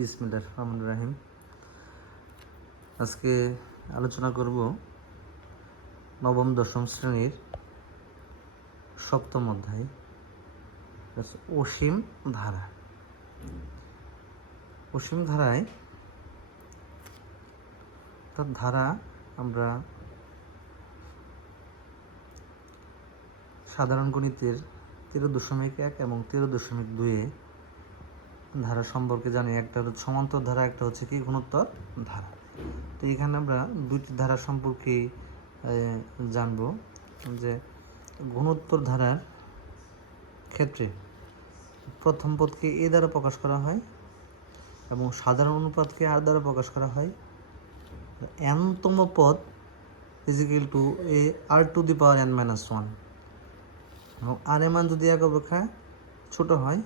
বিসমিল্লাহির রহমানির রহিম। আজকে আলোচনা করব নবম দশম শ্রেণীর সপ্তম অধ্যায় অসীম ধারা। অসীম ধারায় অর্থাৎ ধারা আমরা সাধারণ গণিতের 13.1 এবং 13.2 ধারা সম্পর্কে জানি। একটা হচ্ছে সমান্তর ধারা, একটা হচ্ছে কি গুণোত্তর ধারা। তো এখানে আমরা দুইটি ধারা সম্পর্কে জানব। যে গুণোত্তর ধারার ক্ষেত্রে প্রথম পদকে এ দ্বারা প্রকাশ করা হয় এবং সাধারণ অনুপাতকে আর দ্বারা প্রকাশ করা হয়। n-তম পদ is equal to a r to the power n-1 এবং আর এর মান যদি এক অপেক্ষা ছোট হয়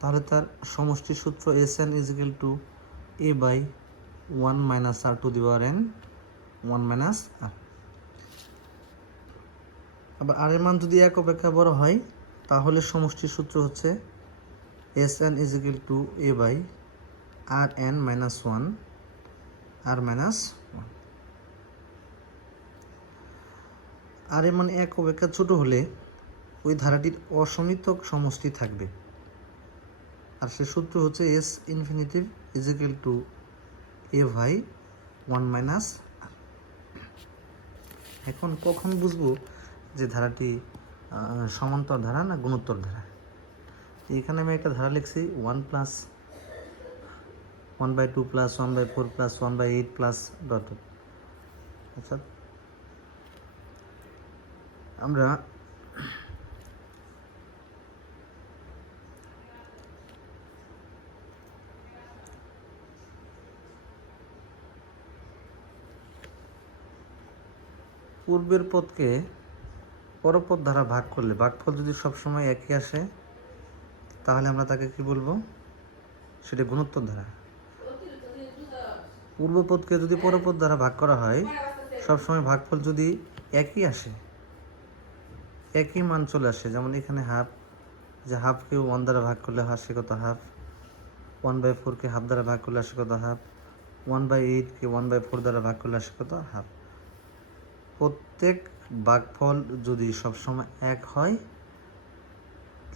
তাহলে তার সমষ্টি সূত্র Sn is equal to a by 1 minus r to the power n 1 minus r. আবার আর এর মান যদি এক অপেক্ষা বড় হয় তাহলে সমষ্টির সূত্র হচ্ছে Sn is equal to a by r n minus 1 r minus 1। R এর মান এক অপেক্ষা ছোট হলে ওই ধারাটির অসমিতক সমষ্টি থাকবে, আর সে সূত্র হচ্ছে S infinity is equal to a by 1 minus r. এখন কখন বুঝবো যে ধারাটি সমান্তর ধারা না গুণোত্তর ধারা? এখানে আমি একটা ধারা লিখছি 1 plus 1/2 plus 1/4 plus 1/8 plus dot. আচ্ছা, আমরা পূর্বের পদকে পরপদ দ্বারা ভাগ করলে ভাগফল যদি সবসময় একই আসে তাহলে আমরা তাকে কি বলবো? সেটা গুণোত্তর ধারা। পূর্বপদকে যদি পরপদ দ্বারা ভাগ করা হয়, সবসময় ভাগফল যদি একই আসে, একই মান চলে আসে, যেমন এখানে হাফ, যে হাফকে 1 দ্বারা ভাগ করলে আসে কত? হাফ। 1/4কে হাফ দ্বারা ভাগ করলে আসে কত? হাফ। 1/8কে 1/4 দ্বারা ভাগ করলে আসে কত? হাফ। প্রত্যেক ভাগফল যদি সবসময় এক হয়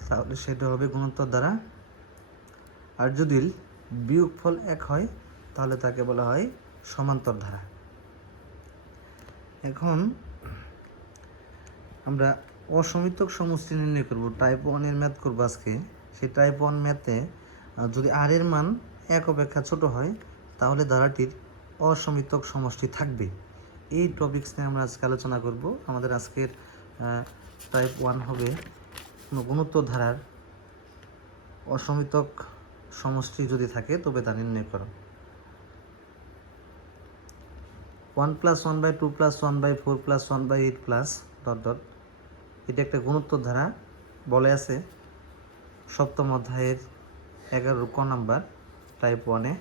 তাহলে সেটা হবে গুণোত্তর দ্বারা, আর যদি বিয়োগফল এক হয় তাহলে তাকে বলা হয় সমান্তর ধারা। এখন আমরা অসমিতক সমষ্টি নির্ণয় করব, টাইপ 1 এর ম্যাথ করবো আজকে। সেই টাইপ 1 ম্যাথে যদি আর এর মান এক অপেক্ষা ছোট হয় তাহলে ধারাটির অসমিতক সমষ্টি থাকবে। এই টপিকস নিয়ে আমরা আজকে আলোচনা করব। আমাদের আজকের টাইপ 1 হবে গুণোত্তর ধারার অসমিতক সমষ্টি যদি থাকে তবে তা নির্ণয় করো। 1 plus 1/2 plus 1/4 plus 1/8 plus dot dot, এটা একটা গুণোত্তর ধারা বলে আছে সপ্তম অধ্যায়ের 11 ক নাম্বার টাইপ 1-এ।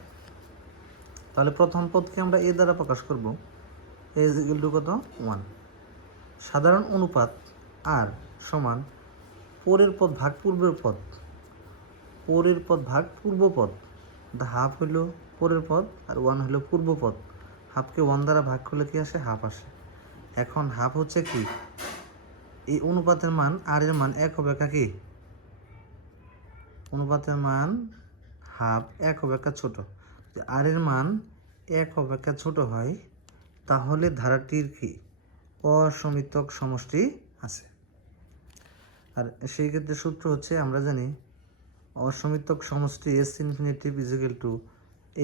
তাহলে প্রথম পদকে আমরা এ দ্বারা প্রকাশ করব, এ ইকুয়াল টু কত? 1। সাধারণ অনুপাত আর সমান পরের পদ ভাগ পূর্বের পদ, পরের পদ ভাগ পূর্ব পদ। হাফ হইল পরের পদ আর 1 হইল পূর্ব পদ। হাফকে 1 দ্বারা ভাগ করলে কি আসে? হাফ আসে। এখন হাফ হচ্ছে কি? এই অনুপাতের মান আর এর মান এক অপেক্ষা কি? অনুপাতের মান হাফ এক অপেক্ষা ছোট। আর এর মান এক অপেক্ষা ছোট হয় তাহলে ধারাটির কি অসমিতক সমষ্টি আছে। আর সেই ক্ষেত্রে সূত্র হচ্ছে আমরা জানি অসমিতক সমষ্টি S infinity is equal to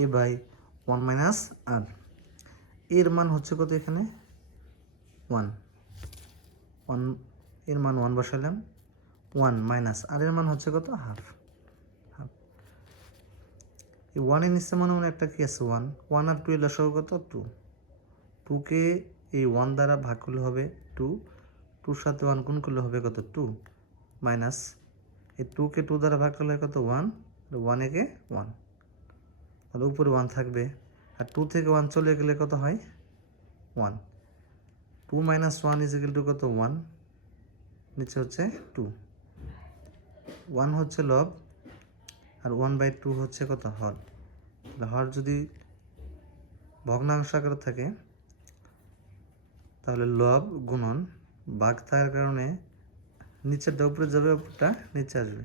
A by 1 minus r. এর মান হচ্ছে কত? এখানে 1 এর মান 1 বসালাম, 1 মাইনাস আর এর মান হচ্ছে কত? হাফ। হাফ এই 1 এর নিচে মনে মনে একটা কি আছে? 1 আর 2 এর লসাগু কত? 2। 2কে এই 1 দ্বারা ভাগ করলে হবে 2, 2-র সাথে 1 গুণ করলে হবে কত? 2 মাইনাস এই 2কে 2 দ্বারা ভাগ করলে কত? 1, 1 একে 1, তাহলে উপরে 1 থাকবে। আর 2 থেকে 1 চলে গেলে কত হয়? 1। 2 মাইনাস 1 ইজ ইকুয়াল টু কত? 1। নিচে হচ্ছে 2। 1 হচ্ছে লব, আর 1/2 হচ্ছে কত হর। হর যদি ভগ্নাংশ আকারে থাকে তাহলে লব গুণন ভাগ থাকার কারণে নিচেরটা উপরে যাবে, উপরটা নিচে আসবে।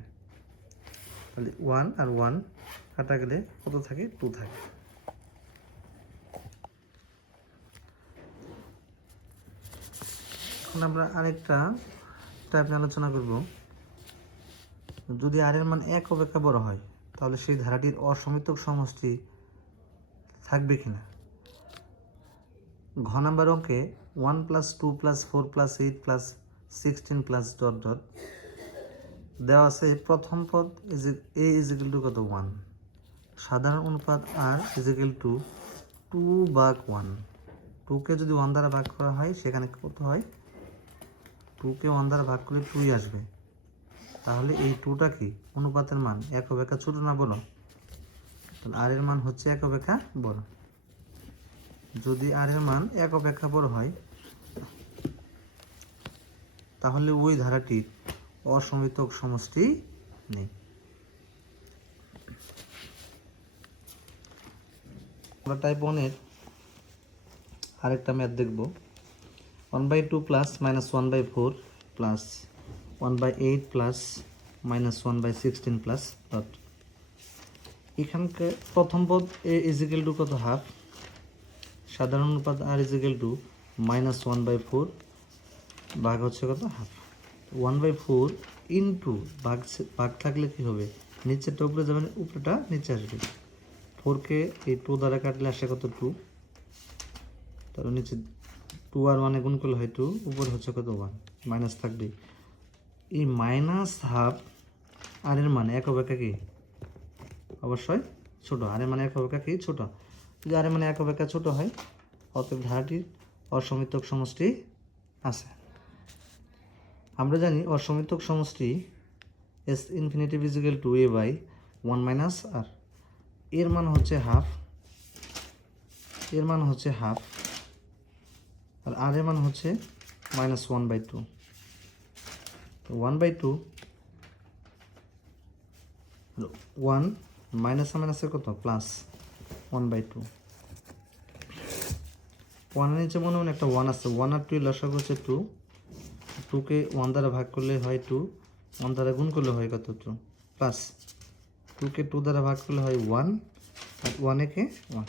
তাহলে 1 আর 1 কাটা গেলে কত থাকে 2 থাকে। এখন আমরা আরেকটা টাইপ নিয়ে আলোচনা করব। যদি আর এর মান 1 অপেক্ষা বড় হয় তাহলে সেই ধারাটির অসমিতক সমষ্টি থাকবে কিনা। ঘ নাম্বার অঙ্কে 1 + 2 + 4 + 8 + 16 + ডট ডট দেওয়া আছে। প্রথম পদ a = কত 1, সাধারণ অনুপাত r = 2/1। 2কে যদি 1 দ্বারা ভাগ করা হয় সেখানে কত হয়, 2কে 1 দ্বারা ভাগ করলে 2ই আসবে। তাহলে এই 2টা কি অনুপাতের মান 1 অপেক্ষা ছোট না বড়? তাহলে r এর মান হচ্ছে 1 অপেক্ষা বড়। যদি r এর মান 1 অপেক্ষা বড় হয় তাহলে ওই ধারাটির অসমিতক সমষ্টি নেই। আমরা টাইপ 1 এর আরেকটা ম্যাথ দেখব। 1/2 + -1/4 + 1/8 + -1/16 + ডট। এখানকার প্রথম পদ a = কত হাফ, সাধারণ অনুপাত r = -1/4 ভাগ হচ্ছে কত হাফ। 1/4 ইন্টু ভাগ থাকলে কি হবে, নিচেরটা উপরে যাবে, উপরেটা নিচে আসবে। 4কে এই 2 দ্বারা কাটলে আসে কত 2, তার নিচে 2 আর 1 গুণ করলে হয় 2, উপরে হচ্ছে কত 1, মাইনাস থাকবে। এই -1/2 আর এর মানে 1 অপেক্ষা কি অবশ্যই ছোট। আর এর মানে 1 অপেক্ষা কি ছোট। যদি আর এর মানে 1 অপেক্ষা ছোট হয় অতএব ধারাটির অসমিতক সমষ্টি আছে। আমরা জানি অসমিতক সমষ্টি s ইনফিনিটিভ = a/1 - r। এর মান হচ্ছে হাফ, এর মান হচ্ছে হাফ, আর r এর মান হচ্ছে -1/2। তো 1/2 1 মাইনাসে কত প্লাস 1/2। 1 এর নিচে মনে মনে একটা 1 আছে, 1 আর 2 লসাগু হচ্ছে 2। 2কে 1 দ্বারা ভাগ করলে হয় 2, 1 দ্বারা গুণ করলে হয় কত 2 প্লাস 2কে 2 দ্বারা ভাগ করলে হয় 1, আর 1 একে 1।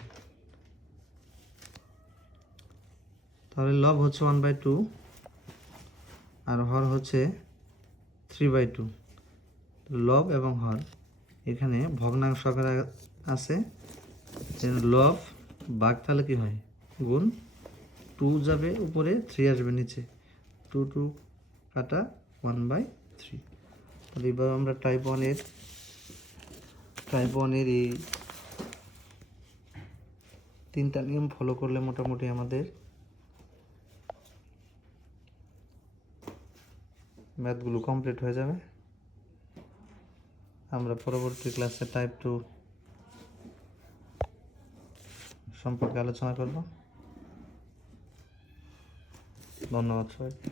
তাহলে লব হচ্ছে 1/2 আর হর হচ্ছে 3/2। লব এবং হর এখানে ভগ্নাংশ আকারে আছে, লব ভাগ তাহলে কি হয় গুণ, 2 যাবে উপরে 3 আসবে নিচে, 2 কাটা 1/3। তাহলে এবার আমরা টাইপ 1 এর এই 3টা নিয়ম ফলো করলে মোটামুটি আমাদের ম্যাথগুলো কমপ্লিট হয়ে যাবে। আমরা পরবর্তী ক্লাসে টাইপ 2 সম্পর্কে আলোচনা করব। ধন্যবাদ সবাইকে।